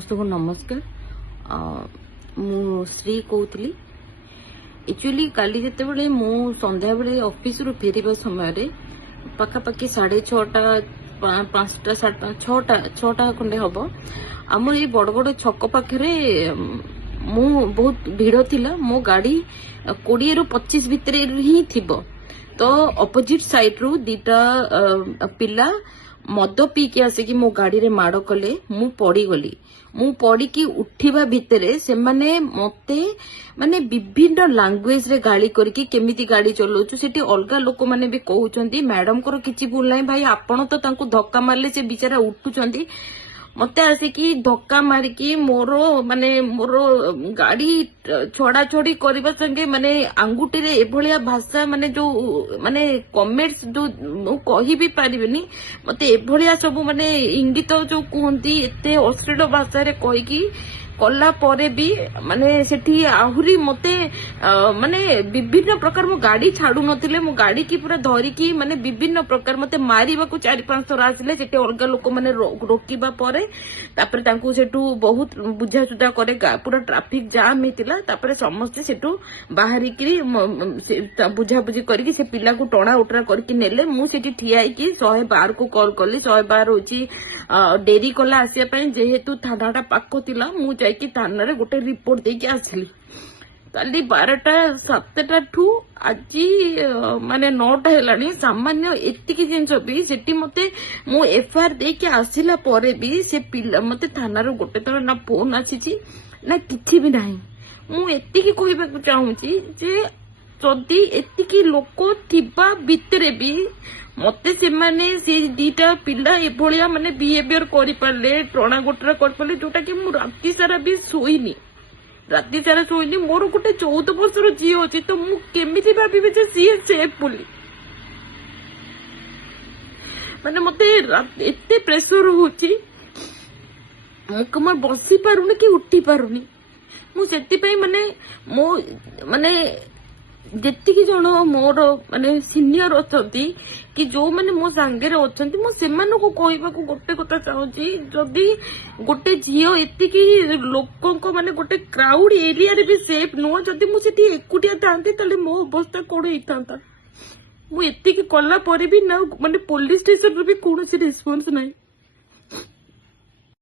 समस्त को नमस्कार। मु श्री कहती एक्चुअली काली जिते बड़े मु संध्या बेले ऑफिस रु फेरिबा समय पखापाखि 6:30 5टा 6:30 खंडे हम आम ये बड़ बड़ छक पाखे मु बहुत भीड़ थिला मो गाड़ी 20 ରୁ 25 भितर ही थिबो तो अपोजिट साइड रू दीटा पिला मद पीके आसिकी मो गाड़ी रे माड़ कले मु पड़ी गली मु पड़ी की उठिबा भितरे से माने मते माने विभिन्न लैंग्वेज रे गाली करके केमिति गाड़ी चलाउछु सेठी अलगा लोक माने भी कहउचंती मैडम को किछि भूल नाही भाई आपण तो तांको धक्का मारले से बिचारा उठुचंती मते आसिकी धक्का मारिकी मोर माने मोर गाड़ी छड़ा छड़ी करबा संगे माने आंगुटी रे एभलिया भाषा माने जो माने कमेंट्स जो कहि भी परिबेनी मते एभलिया सब माने इंगित जो कहंती एते अश्लील भाषा रे कहि की कला परे भी माने सेठी आहुरी मते माने विभिन्न प्रकार मो गाड़ी छाडू नथिले मो गाड़ी की पूरा धरी की माने विभिन्न प्रकार मते मारिबा को 4-5 थर आसिले सेठी अलगा लोक माने रोकिबा परे तापर तांकू सेठू बहुत बुझा सुझा करे पूरा ट्रैफिक जाम हेतिला तापर समस्त सेठू बाहरी की बुझा बुझी करके से पिला को टणा उटरा करके नेले मु सेठी ठियाई की 112 को कॉल कली 112 होची डेरी कला आसिया पई जेहेतु थानाटा पाखो थिला मु जाईकी थाना रे गोटे रिपोर्ट देकी आसली काली 12टा 7टा ठू आज माने 9टा हेलानी सामान्य एतिकी जिंस भी सेठी मते मु एफआईआर देकी आसिला परे भी से पिला मते थाना रो गोटे थर ना फोन आसीची ना किछि भी नाही मु एतिकी कहबा को चाहूची जे जदी एतिकी लोक थिबा भितरे भी मते से माने से दीटा पिला एभलिया माने बिहेवियर करि पाले टणा गोटरा कर पाले जोटा कि मु राति सारा भी सोईनी मोर गोटे 14 वर्षर झी अछि तो मु केमिति भाबिबे जे सी सेफ बोली माने मते एते प्रेशर होची मु कम बसी पारुनी कि उठी पारुनी मु सेति पई माने मो माने जेतिकी जन मोर माने सीनियर अछंती कि जो माने मो सांगे रे अछंती मो सेमान को कहबा को गोटे कथा चाहूची जदी गोटे झियो एतिकी लोकन को माने गोटे क्राउड एरिया रे भी सेफ नो जदी मु सेठी एकुटिया थांती तले मो अवस्था कोड हितांता मु एतिकी कला परे भी ना माने पुलिस स्टेशन रे भी कोनोसी रिस्पांस नाही